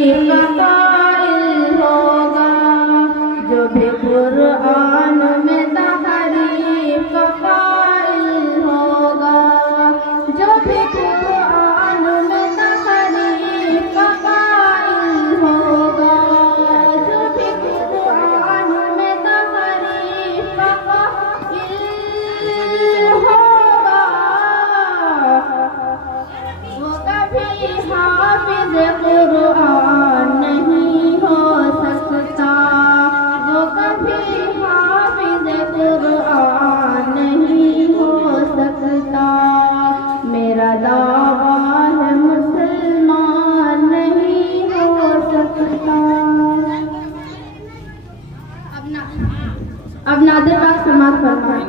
का कायल होगा, जो भी कुरान में तहरीफ का कायल होगा, जो भी कुरान में तहरीफ का कायल होगा, जो भी कुरान में तहरीफ का कायल होगा, वो कभी हाफिज कुरान नहीं हो सकता, वो कभी हाफिज कुरान नहीं हो सकता। मेरा दावा है मुसलमान नहीं हो सकता। अब नादिर पाक समाप्त फरमाएं।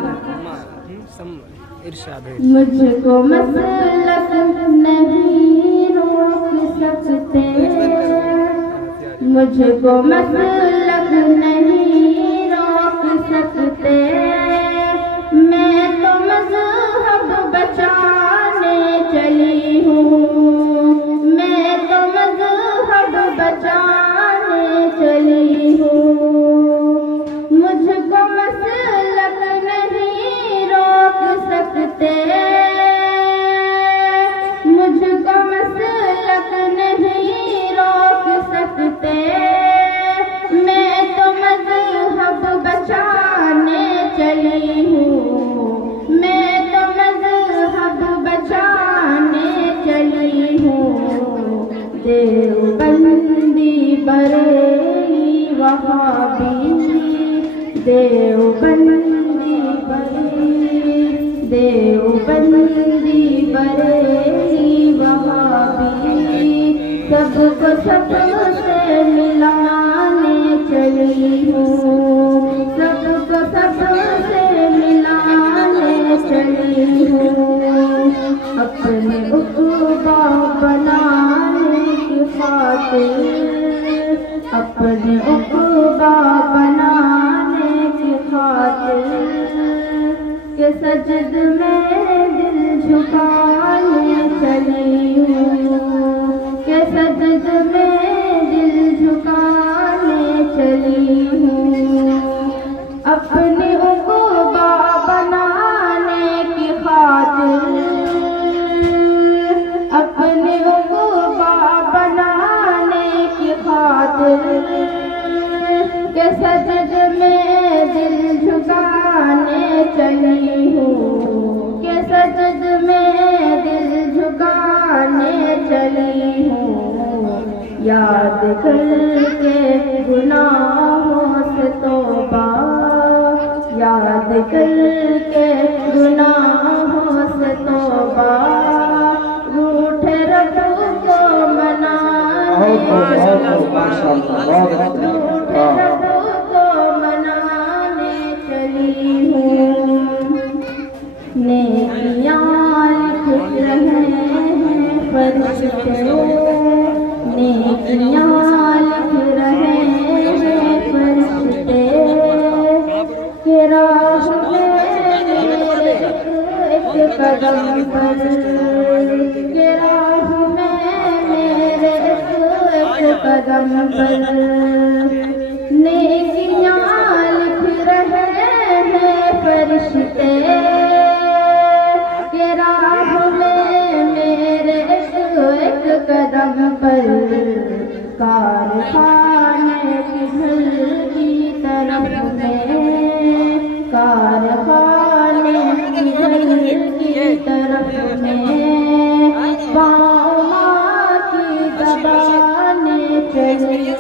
मुझको मसलक नहीं रोक सकते, मुझको मसलक नहीं रोक सकते, मैं तो मज़हब बचाने चली हूँ, मैं तो मज़हब बचाने चली हूँ। मुझको मसलक नहीं रोक सकते, मुझको मसलक नहीं रोक सकते, मैं तो मज़हब बचाने चली हूँ, मैं तो मज़हब बचाने चली हूँ। देवबंदी बरेली वहाबी, देवबंदी बरेली, देवबंदी बरेली वहाबी, सबको सबसे मिलाने चली हूँ, सबको सबसे मिलाने चली हूँ। अपने उक़बा बनाने की खातिर, अपने उक़बा बनाने की खातिर, के सजद में दिल झुकाने चली हूँ, के सजद में दिल झुकाने चली हूँ। अपनी उक़बा बनाने की खातिर, अपनी उक़बा बनाने की खातिर, के सजद में दिल झुकाने चली हूँ, के सजद में दिल झुकाने चली हूँ। याद करके गुनाहों से तौबा, याद करके गुनाहों से तौबा, रूठे रब को मनाने, रूठे रब को मनाने चली हूँ। नेकियाँ लिख रहे हैं फरिश्ते, नेकियाँ लिख रहे हैं फरिश्ते, कि राह में मेरे एक कदम पर, कि राह में मेरे एक कदम पर, नेकियाँ लिख रहे हैं फरिश्ते, कि राह में मेरे एक कदम पर, कारखाने की घर की तरफ में, कारखाने की घर की तरफ में, पाँव माँ की दबाने चली